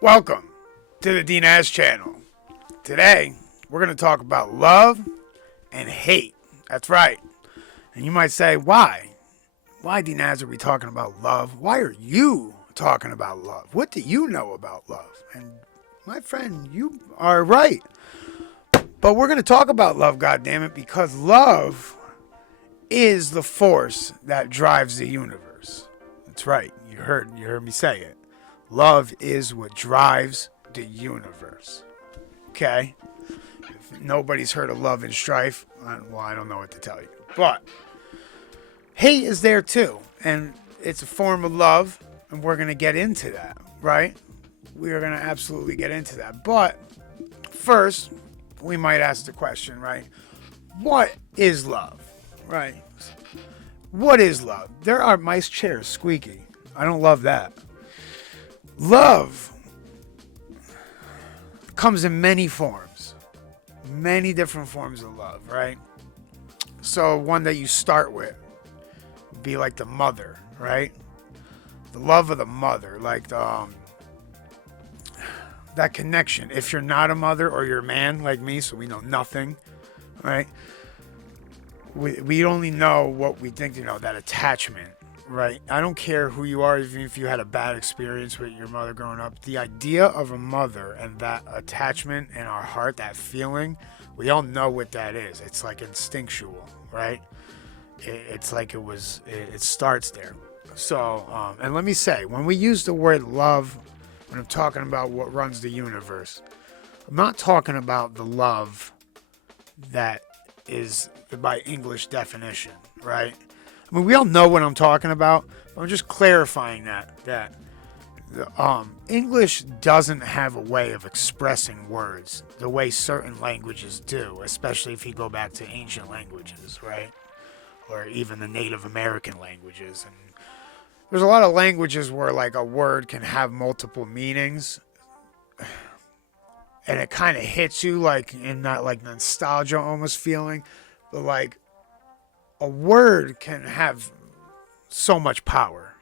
Welcome to the TheDnazchannel. Today, we're going to talk about love and hate. That's right. And you might say, why? Why, DNaz, are we talking about love? Why are you talking about love? What do you know about love? And my friend, you are right. But we're going to talk about love, goddammit, because love is the force that drives the universe. That's right. You heard me say it. Love is what drives the universe. Okay? If nobody's heard of love and strife, well, I don't know what to tell you. But hate is there too. And it's a form of love. And we're going to get into that, right? We are going to absolutely get into that. But first, we might ask the question, right? What is love? Right? What is love? My chair is squeaky. I don't love that. Love comes in many forms. Many different forms of love, right? So one that you start with would be like the mother, right? The love of the mother, like that connection. If you're not a mother or you're a man like me, so we know nothing, right? We only know what we think, that attachment, right? I don't care who you are, even if you had a bad experience with your mother growing up. The idea of a mother and that attachment in our heart, that feeling, we all know what that is. It's like instinctual, right? It's like it starts there. So, and let me say, when we use the word love, when I'm talking about what runs the universe, I'm not talking about the love that is by English definition, right? I mean, we all know what I'm talking about. But I'm just clarifying that English doesn't have a way of expressing words the way certain languages do, especially if you go back to ancient languages, right? Or even the Native American languages. And there's a lot of languages where like a word can have multiple meanings, and it kind of hits you like in that like nostalgia almost feeling, but like a word can have so much power,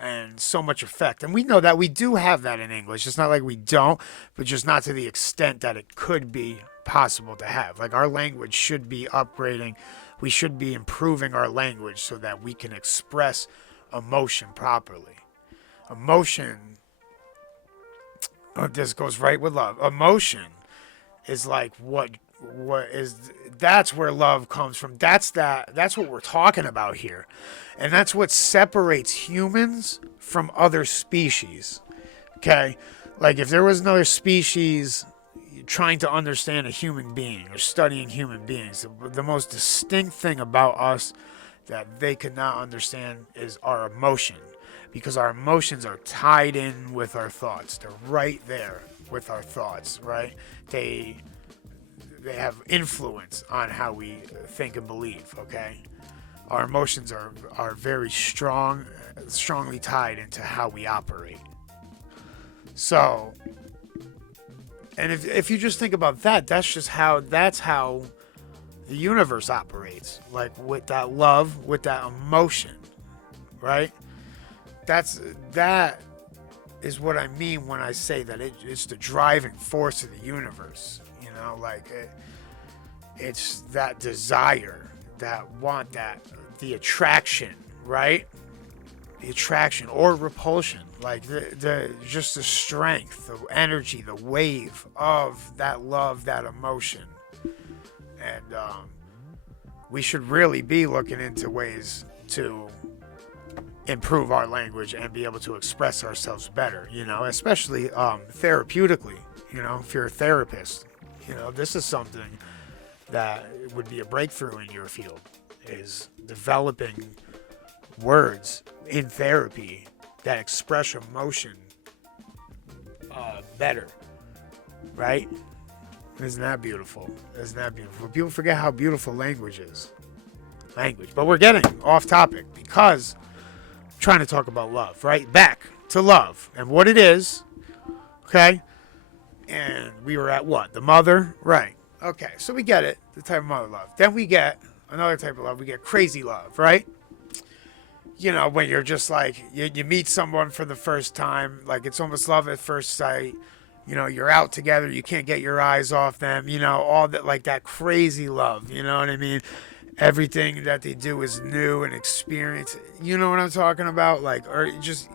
and so much effect. And we know that we do have that in English. It's not like we don't, but just not to the extent that it could be possible to have. Like our language should be upgrading. We should be improving our language so that we can express emotion properly. Emotion, this goes right with love. Emotion is like that's where love comes from. That's what we're talking about here. And that's what separates humans from other species. Okay? Like if there was another species trying to understand a human being or studying human beings, the most distinct thing about us that they could not understand is our emotion, because our emotions are tied in with our thoughts. They're right there with our thoughts, right? They have influence on how we think and believe, okay? Our emotions are very strongly tied into how we operate. So, and if you just think about that, that's how the universe operates, like with that love, with that emotion, right? That is what I mean when I say that it's the driving force of the universe. Like it's that desire, that want, the attraction, right? The attraction or repulsion, like just the strength, the energy, the wave of that love, that emotion. And we should really be looking into ways to improve our language and be able to express ourselves better, especially therapeutically. If you're a therapist, this is something that would be a breakthrough in your field, is developing words in therapy that express emotion better, right? Isn't that beautiful? People forget how beautiful language is. But we're getting off topic because I'm trying to talk about love, right? Back to love and what it is, okay? And we were at what? The mother? Right. Okay, so we get it, the type of mother love. Then we get another type of love. We get crazy love, right? when you're just like, you meet someone for the first time, like it's almost love at first sight. You're out together, you can't get your eyes off them, all that, like that crazy love, you know what I mean? Everything that they do is new and experience. You know what I'm talking about? Like, or just,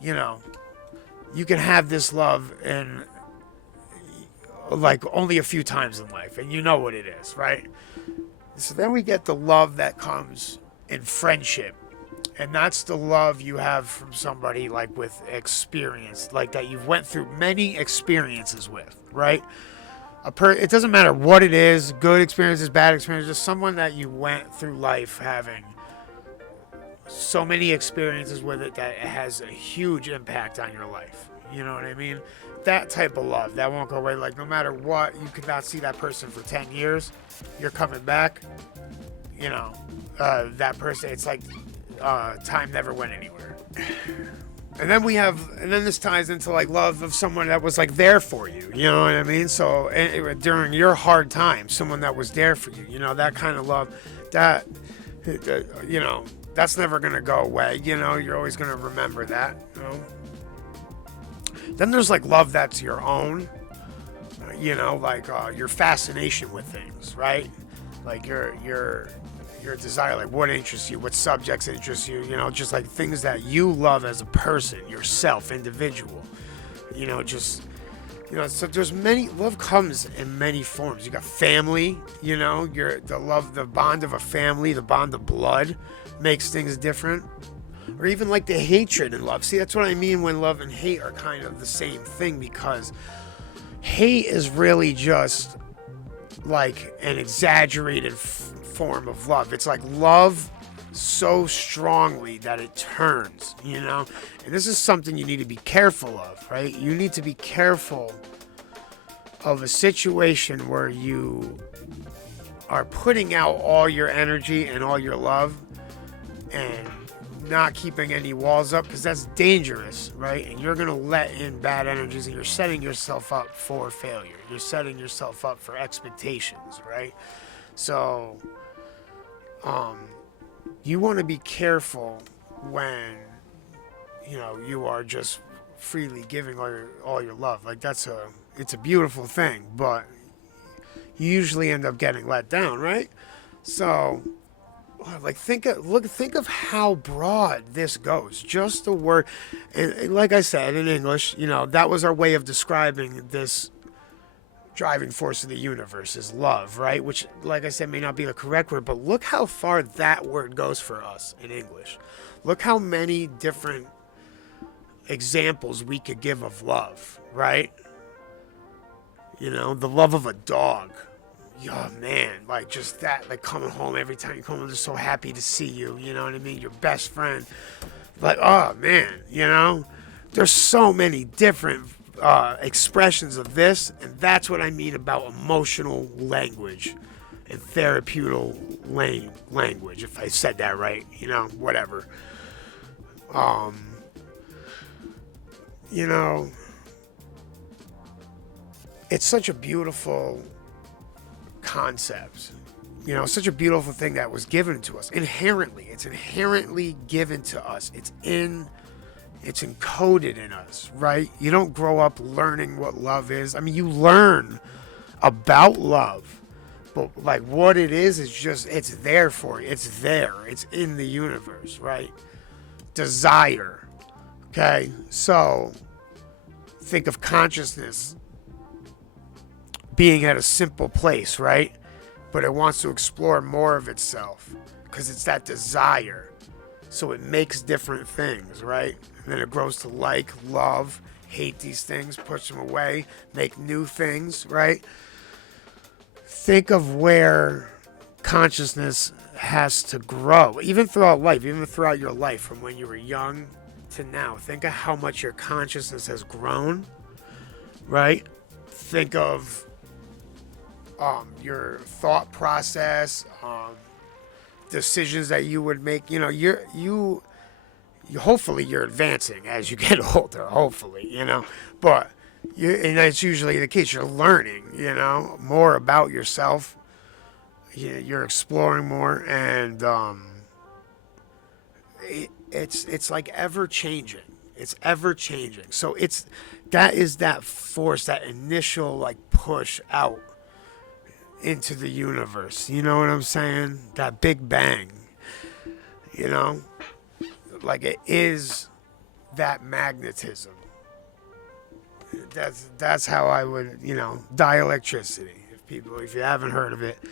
you know, you can have this love in like only a few times in life, and you know what it is, right? So then we get the love that comes in friendship. And that's the love you have from somebody like with experience, like that you've went through many experiences with, right? It doesn't matter what it is, good experiences, bad experiences, just someone that you went through life having so many experiences with it that it has a huge impact on your life. You know what I mean? That type of love that won't go away. Like no matter what, you could not see that person for 10 years. You're coming back. That person. It's like time never went anywhere. And then this ties into like love of someone that was like there for you. You know what I mean? So during your hard time, someone that was there for you. That kind of love. That that's never gonna go away. You're always gonna remember that. Then there's like love that's your own. Like your fascination with things, right? Like your desire, like what interests you, what subjects interest you, just like things that you love as a person, yourself, individual. So there's love comes in many forms. You got family, the bond of a family, the bond of blood makes things different. Or even like the hatred in love. See, that's what I mean when love and hate are kind of the same thing, because hate is really just like an exaggerated form of love. It's like love so strongly that it turns, and this is something you need to be careful of, right? You need to be careful of a situation where you are putting out all your energy and all your love and not keeping any walls up, because that's dangerous, right? And you're going to let in bad energies, and you're setting yourself up for failure. You're setting yourself up for expectations, right? So you want to be careful when you are just freely giving all your love. Like it's a beautiful thing, but you usually end up getting let down, right? So like think of how broad this goes. Just the word, and like I said in English, that was our way of describing this driving force of the universe is love, right? Which, like I said, may not be the correct word, but look how far that word goes for us in English. Look how many different examples we could give of love, right? The love of a dog. Oh man, like just that, like coming home every time you come home, just so happy to see you, you know what I mean? Your best friend. Like, oh man, there's so many different expressions of this, and that's what I mean about emotional language and therapeutic language, if I said that right, whatever. It's such a beautiful concept, such a beautiful thing that was given to us inherently. It's inherently given to us. It's encoded in us, right? You don't grow up learning what love is. I mean, you learn about love, but like what it is just, it's there for you. It's there. It's in the universe, right? Desire. Okay, so think of consciousness being at a simple place, right? But it wants to explore more of itself because it's that desire. So it makes different things, right? And then it grows to like, love, hate these things, push them away, make new things, right? Think of where consciousness has to grow, even throughout life, even throughout your life, from when you were young to now. Think of how much your consciousness has grown, right? Think of your thought process, decisions that you would make. You hopefully you're advancing as you get older, hopefully, but and that's usually the case. You're learning, more about yourself. You're exploring more, and it's like ever changing. It's ever changing. So that is that force, that initial like push out into the universe. You know what I'm saying? That big bang. You know, like it is that magnetism. That's how I would, dielectricity. If you haven't heard of it, you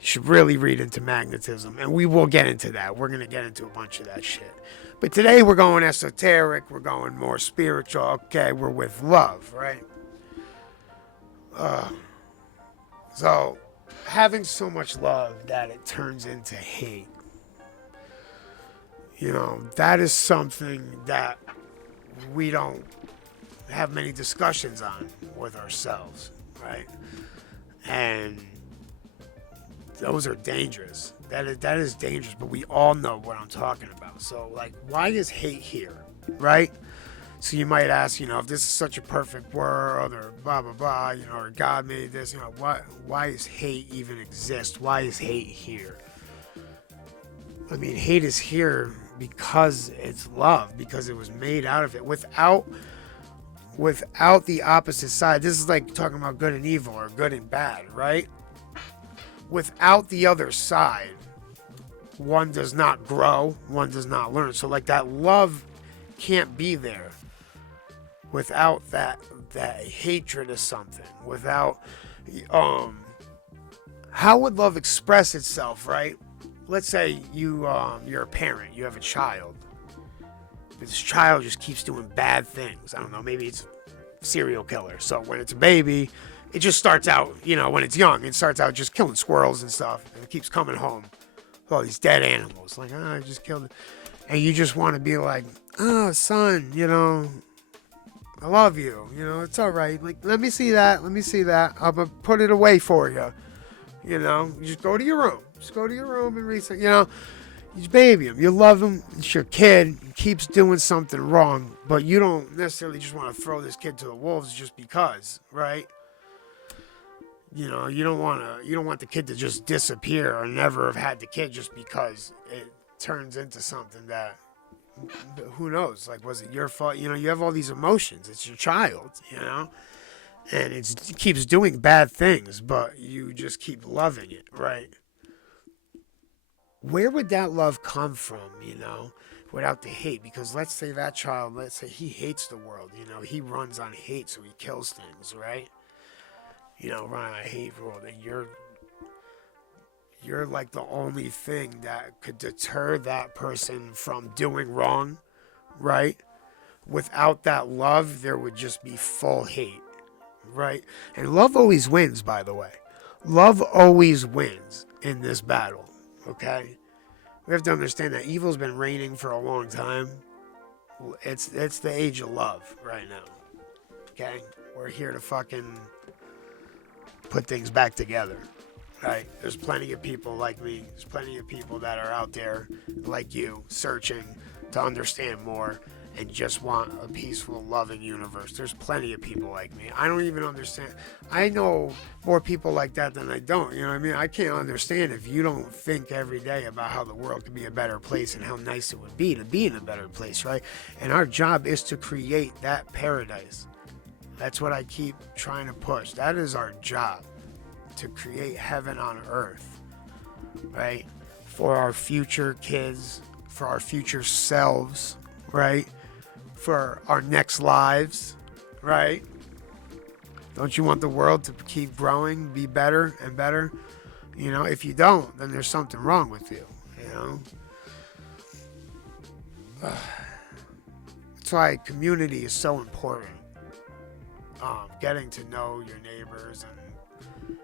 should really read into magnetism, and we will get into that. We're gonna get into a bunch of that shit. But today we're going esoteric. We're going more spiritual. Okay, we're with love, right? So having so much love that it turns into hate. That is something that we don't have many discussions on with ourselves, right? And those are dangerous. That is dangerous, but we all know what I'm talking about. So, like, why is hate here, right? So you might ask, if this is such a perfect world, or blah blah blah, or God made this, why does hate even exist? Why is hate here? I mean, hate is here because it's love, because it was made out of it. Without the opposite side, this is like talking about good and evil or good and bad, right? Without the other side, one does not grow, one does not learn. So like that love can't be there without that hatred of something. Without how would love express itself, right? Let's say you're a parent, you have a child. This child just keeps doing bad things. I don't know, maybe it's a serial killer. So when it's a baby, it just starts out, when it's young, it starts out just killing squirrels and stuff. And it keeps coming home with all these dead animals. Like, I just killed it. And you just want to be like, oh, son, I love you. It's all right. Like, let me see that. I'm going to put it away for you. You just go to your room. Just go to your room and reset. You just baby him. You love him. It's your kid. He keeps doing something wrong. But you don't necessarily just want to throw this kid to the wolves just because, right? You don't want the kid to just disappear or never have had the kid just because it turns into something that, who knows? Like, was it your fault? You have all these emotions. It's your child, and it keeps doing bad things, but you just keep loving it, right? Where would that love come from, without the hate? Because let's say that child, he hates the world, he runs on hate, so he kills things, right? Run on a hate world, and you're like the only thing that could deter that person from doing wrong, right? Without that love, there would just be full hate, right? And love always wins, by the way. Love always wins in this battle, okay? We have to understand that evil's been reigning for a long time. It's the age of love right now, okay? We're here to fucking put things back together, right? There's plenty of people like me. There's plenty of people that are out there like you, searching to understand more and just want a peaceful, loving universe. There's plenty of people like me. I don't even understand. I know more people like that than I don't. You know what I mean? I can't understand if you don't think every day about how the world could be a better place and how nice it would be to be in a better place, right? And our job is to create that paradise. That's what I keep trying to push. That is our job, to create heaven on earth, right? For our future kids, for our future selves, right? For our next lives, right? Don't you want the world to keep growing, be better and better? If you don't, then there's something wrong with you, That's why community is so important. Getting to know your neighbors and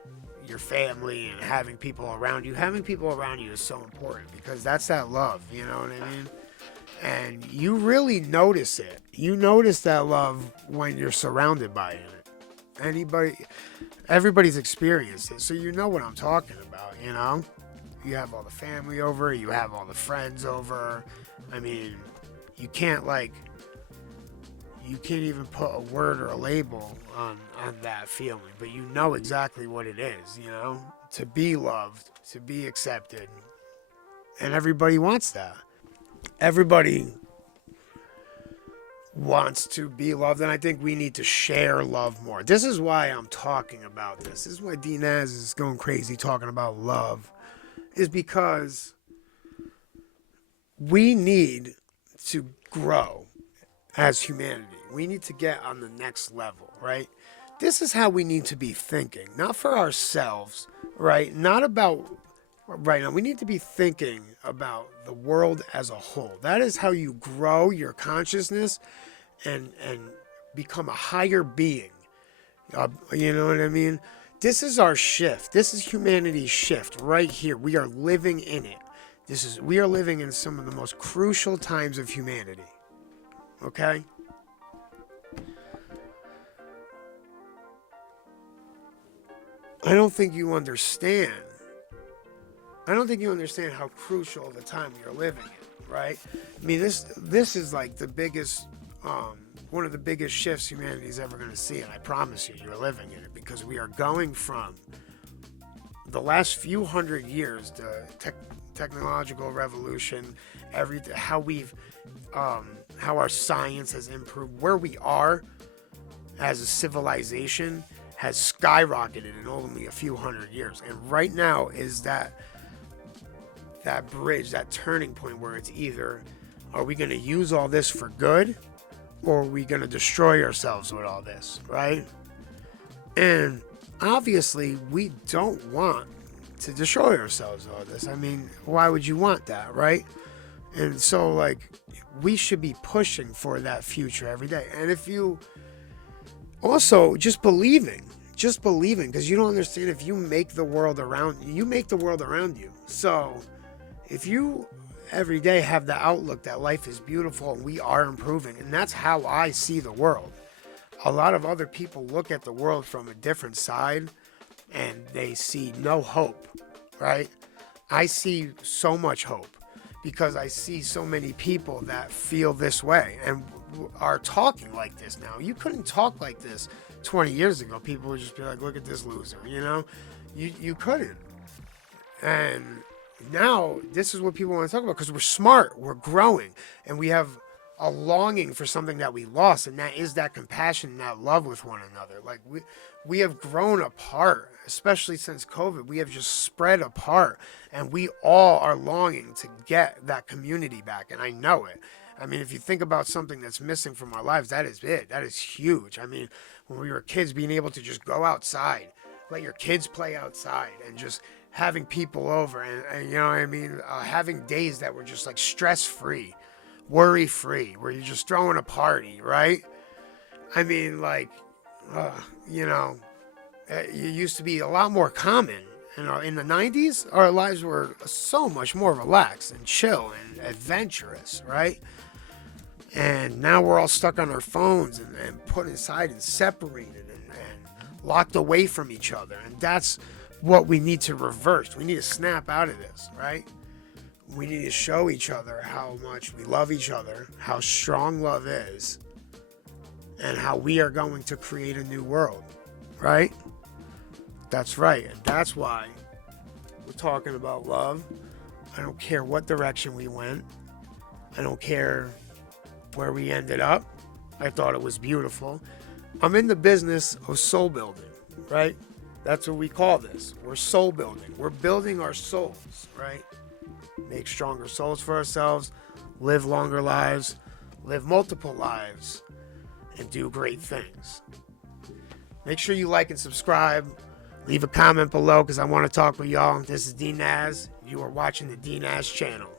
your family and having people around you. Having people around you is so important because that's that love, you know what I mean? And you really notice it. You notice that love when you're surrounded by it. Everybody's experienced it, so you know what I'm talking about, You have all the family over, you have all the friends over. I mean, you can't even put a word or a label on that feeling, but you know exactly what it is, to be loved, to be accepted. And everybody wants that. everybody wants to be loved, and I think we need to share love more. This is why I'm talking about this. This is why DNaz is going crazy talking about love, is because we need to grow as humanity. We need to get on the next level, right? This is how we need to be thinking, not for ourselves, right? Not about right now. We need to be thinking about the world as a whole. That is how you grow your consciousness and become a higher being. You know what I mean? This is our shift. This is humanity's shift right here. We are living in it. We are living in some of the most crucial times of humanity. Okay? I don't think you understand. I don't think you understand how crucial the time we are living in, right? I mean, this is like the biggest, one of the biggest shifts humanity is ever going to see, and I promise you, you're living in it, because we are going from the last few hundred years, the technological revolution, how our science has improved, where we are as a civilization has skyrocketed in only a few hundred years. And right now is that bridge, that turning point where it's either, are we going to use all this for good, or are we going to destroy ourselves with all this, right? And obviously we don't want to destroy ourselves with all this. I mean, why would you want that, right? And so, like, we should be pushing for that future every day. And if you also just believing, because you don't understand, if you make the world around you, make the world around you. So if you every day have the outlook that life is beautiful and we are improving, and that's how I see the world. A lot of other people look at the world from a different side and they see no hope, right? I see so much hope because I see so many people that feel this way and are talking like this now. You couldn't talk like this 20 years ago. People would just be like, look at this loser, you know? You couldn't. And now this is what people want to talk about, because we're smart, we're growing, and we have a longing for something that we lost, and that is that compassion and that love with one another. Like we have grown apart, especially since COVID. We have just spread apart, and we all are longing to get that community back, and I know it. I mean, if you think about something that's missing from our lives, that is it. That is huge. I mean, when we were kids, being able to just go outside, let your kids play outside, and just having people over, and you know what I mean? Having days that were just like stress-free, worry-free, where you're just throwing a party, right? I mean, like, it used to be a lot more common. You know, in the 90s, our lives were so much more relaxed and chill and adventurous, right? And now we're all stuck on our phones and put inside and separated and locked away from each other. And that's what we need to reverse. We need to snap out of this, right? We need to show each other how much we love each other, how strong love is, and how we are going to create a new world, right? That's right. And that's why we're talking about love. I don't care what direction we went. I don't care where we ended up. I thought it was beautiful. I'm in the business of soul building, right? That's what we call this. We're soul building. We're building our souls, right? Make stronger souls for ourselves, live longer lives, live multiple lives, and do great things. Make sure you like and subscribe. Leave a comment below because I want to talk with y'all. This is DNaz. You are watching the DNaz channel.